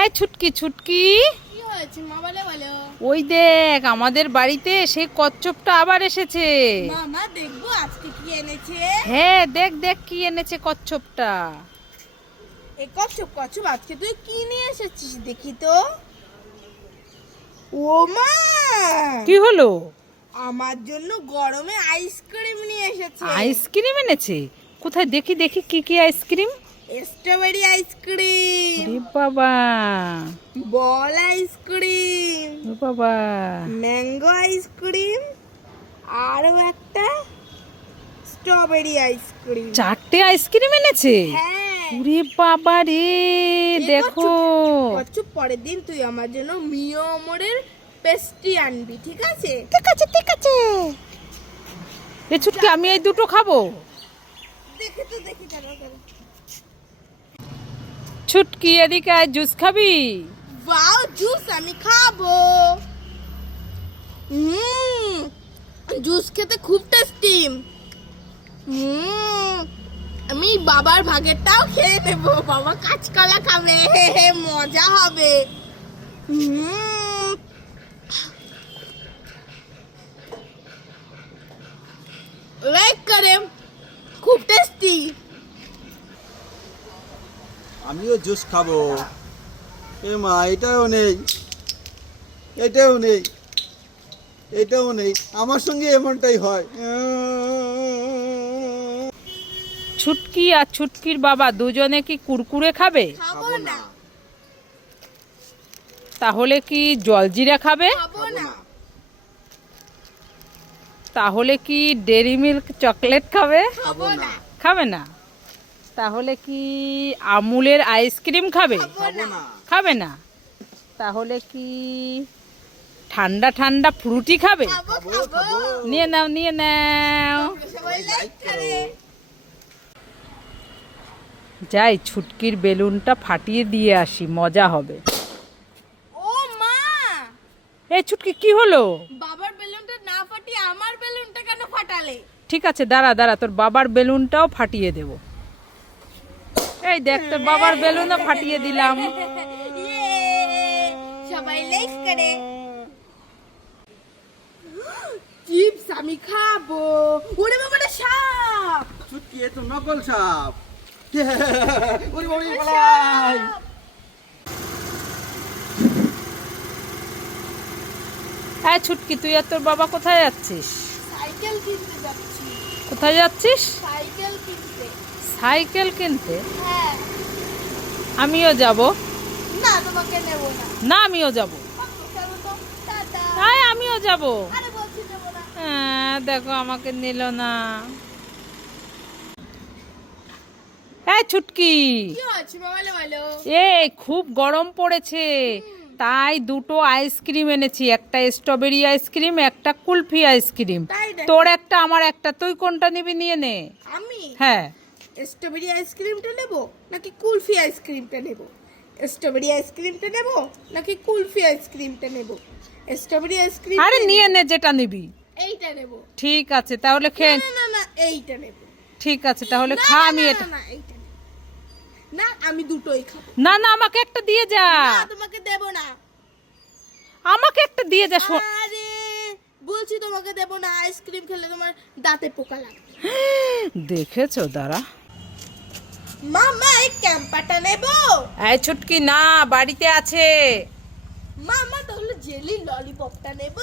এই ছুটকি ছুটকি, কি হয়েছে মা? বলে বলো। ওই দেখ আমাদের বাড়িতে সেই কচ্ছপটা আবার এসেছে। মামা দেখবো আজকে কি এনেছে। হ্যাঁ দেখ দেখ কি এনেছে কচ্ছপটা। এ কচ্ছপ কচ্ছপ আজকে তুই কি নিয়ে এসেছিস দেখি তো। ও মা, কি হলো? আমার জন্য গরমে আইসক্রিম নিয়ে এসেছে। আইসক্রিম এনেছে? কোথায় দেখি দেখি কি কি আইসক্রিম। স্ট্রবেরি আইসক্রিম, রে বাবা, বল আইসক্রিম, রে বাবা, ম্যাঙ্গো আইসক্রিম, আরও একটা স্ট্রবেরি আইসক্রিম। 4টে আইসক্রিম এনেছে। হ্যাঁ, ওরে বাবা রে, দেখো। কচ্ছপ পরের দিন তুই আমার জন্য মিও অমরের পেস্ট্রি আনবি, ঠিক আছে? ঠিক আছে ঠিক আছে। এ ছুটকি, আমি এই দুটো খাবো। দেখি তো, দেখি দাঁড়া দাঁড়া। ছুটকি এদিকে আয়, জুস খাবি? ওয়াও, জুস আমি খাবো। জুস খেতে খুব টেস্টি। আমি বাবার ভাগেরটাও খেয়ে নেব। বাবা কাঁচকলা খাবে, মজা হবে। লাইক করে, খুব টেস্টি। আমিও জুস খাবো। এ মা, এটাও নেই, এটাও নেই, এটাও নেই। আমার সঙ্গে এমনটাই হয়। ছুটকি আর ছুটকির বাবা দুজনে কি কুরকুরে খাবে? খাবো না, তাহলে কি জলজিরা খাবে? খাবো না, তাহলে কি ডেরি মিল্ক চকলেট খাবে? খাবো না, খাবে না। তাহলে কি আমুলের আইসক্রিম খাবে? খাবো না। খাবে না। তাহলে কি ঠান্ডা ঠান্ডা ফ্রুটি খাবে? খাবো খাবো। নিয়ে নাও নিয়ে নাও। সবাই লাইক করে। যাই ছুটকির বেলুনটা ফাটিয়ে দিয়ে আসি, মজা হবে। ও মা, এই ছুটকি, কি হলো? বাবার বেলুনটা না ফাটিয়ে আমার বেলুনটা কেন ফাটালে? ঠিক আছে, দাঁড়া দাঁড়া, তোর বাবার বেলুনটাও ফাটিয়ে দেব। এই দেখ, তোর বাবার বেলুনও ফাটিয়ে দিলাম। ইয়ে, সবাই লাইক করে। চিপস আমি খাবো। ওরে বাবা, এটা সাপ। ছুটকি, এ তো নকল সাপ। ওরে বাবা, ওরে পালাই। এই ছুটকি, তুই আর তোর বাবা কোথায় যাচ্ছিস? সাইকেল কিনতে যাচ্ছি। কোথায় যাচ্ছিস? সাইকেল কিনতে। সাইকেল কিনতে? হ্যাঁ। আমিও যাব। না, তোমাকে নেব না। না, আমিও যাব। চলো তো, টাটা। তাই আমিও যাব। আরে বলছি নেব না। হ্যাঁ, দেখো আমাকে নিল না। এই ছুটকি, কি হয়েছে বলো বলো। এই খুব গরম পড়েছে, তাই দুটো আইসক্রিম এনেছি। একটা স্ট্রবেরি আইসক্রিম, একটা কুলফি আইসক্রিম। তাই নাকি? তোর একটা আমার একটা, তুই কোনটা নিবি নিয়ে নে। আমি হ্যাঁ, স্ট্রবেরি আইসক্রিমটা নেব নাকি কুলফি আইসক্রিমটা নেব? স্ট্রবেরি আইসক্রিমটা নেব নাকি কুলফি আইসক্রিমটা নেব? Strawberry ice cream. আরে নিয়ে নে যেটা নিবি। এইটা নেব। ঠিক আছে তাহলে খেয়ে। না না না, এইটা নেব। ঠিক আছে তাহলে না, খা, না, আমি না, এটা। না, এইটা নেব। না, আমি দুটোই খাবো। না না, আমাকে একটা দিয়ে যা। না, তোমাকে দেব না। আমাকে একটা দিয়ে যা। আরে বলছি তোমাকে দেব না। আইসক্রিম খেলে তোমার দাঁতে পোকা লাগবে। দেখেছো, দাঁড়া। মামা, এই ক্যাম্পাটা নেব। এই ছুটকি, না, বাড়িতে আছে। মামা, তাহলে জেলি ললিপপটা নেব।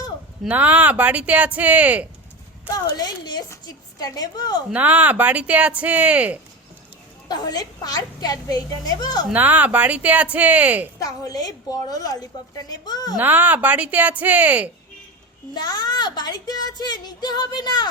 না, বাড়িতে আছে। তাহলে লেস চিপসটা নেব। না, বাড়িতে আছে। তাহলে পার্ক ক্যাডবেরিটা নেব। না, বাড়িতে আছে। তাহলে বড় ললিপপটা নেব। না, বাড়িতে আছে। না, বাড়িতে আছে, নিতে হবে না।